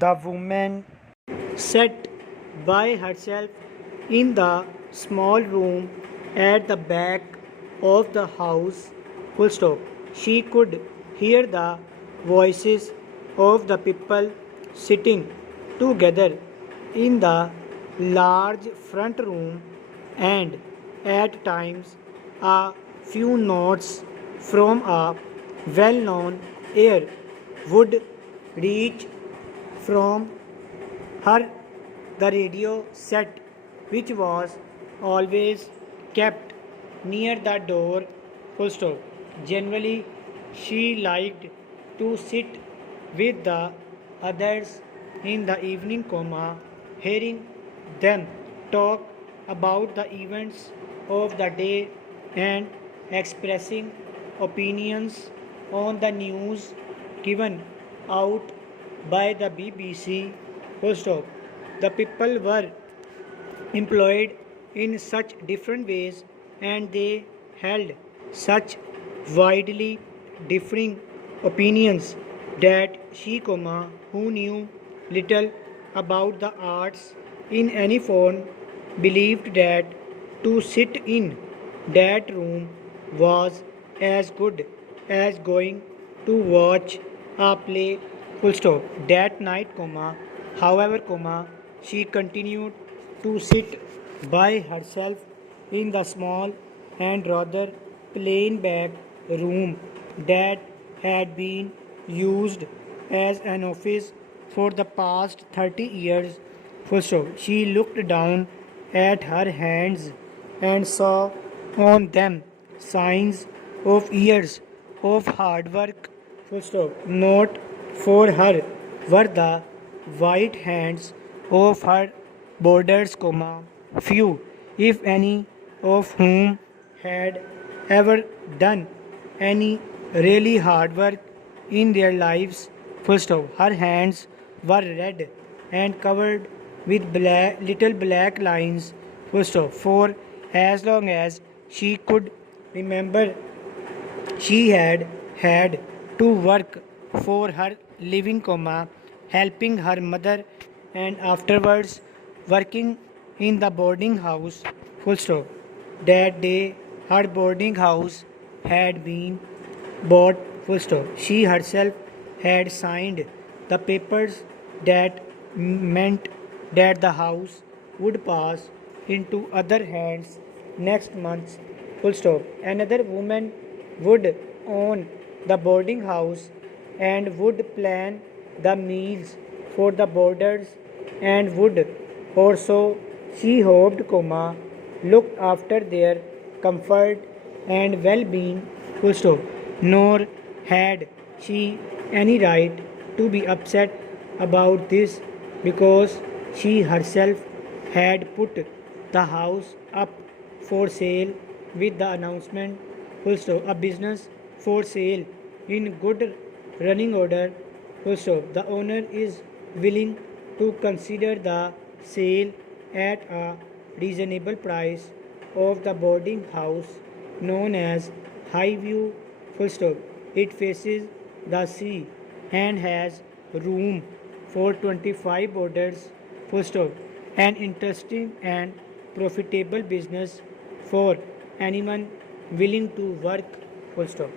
The woman sat by herself in the small room at the back of the house. Full stop. She could hear the voices of the people sitting together in the large front room, and at times a few notes from a well known air would reach from her the radio set, which was always kept near the door. Full stop. Generally, she liked to sit with the others in the evening, hearing them talk about the events of the day and expressing opinions on the news given out by the BBC. Full stop. The people were employed in such different ways, and they held such widely differing opinions that she, who knew little about the arts in any form, believed that to sit in that room was as good as going to watch a play. Full stop. That night, however, she continued to sit by herself in the small and rather plain back room that had been used as an office for the past 30 years. Full stop. She looked down at her hands and saw on them signs of years of hard work. Full stop. Not for her were the white hands of her boarders, few, if any, of whom had ever done any really hard work in their lives. Full stop. Her hands were red and covered with little black lines. Full stop. For as long as she could remember, she had had to work for her living, helping her mother, and afterwards working in the boarding house. Full stop. That day, her boarding house had been bought. Full stop. She herself had signed the papers that meant that the house would pass into other hands next month. Full stop. Another woman would own the boarding house and would plan the meals for the boarders and would also, she hoped, look after their comfort and well-being. Full stop. Nor had she any right to be upset about this, because she herself had put the house up for sale with the announcement, full stop, a business for sale in good running order, full stop. The owner is willing to consider the sale at a reasonable price of the boarding house known as Highview, full stop. It faces the sea and has room for 25 boarders, full stop. An interesting and profitable business for anyone willing to work, full stop.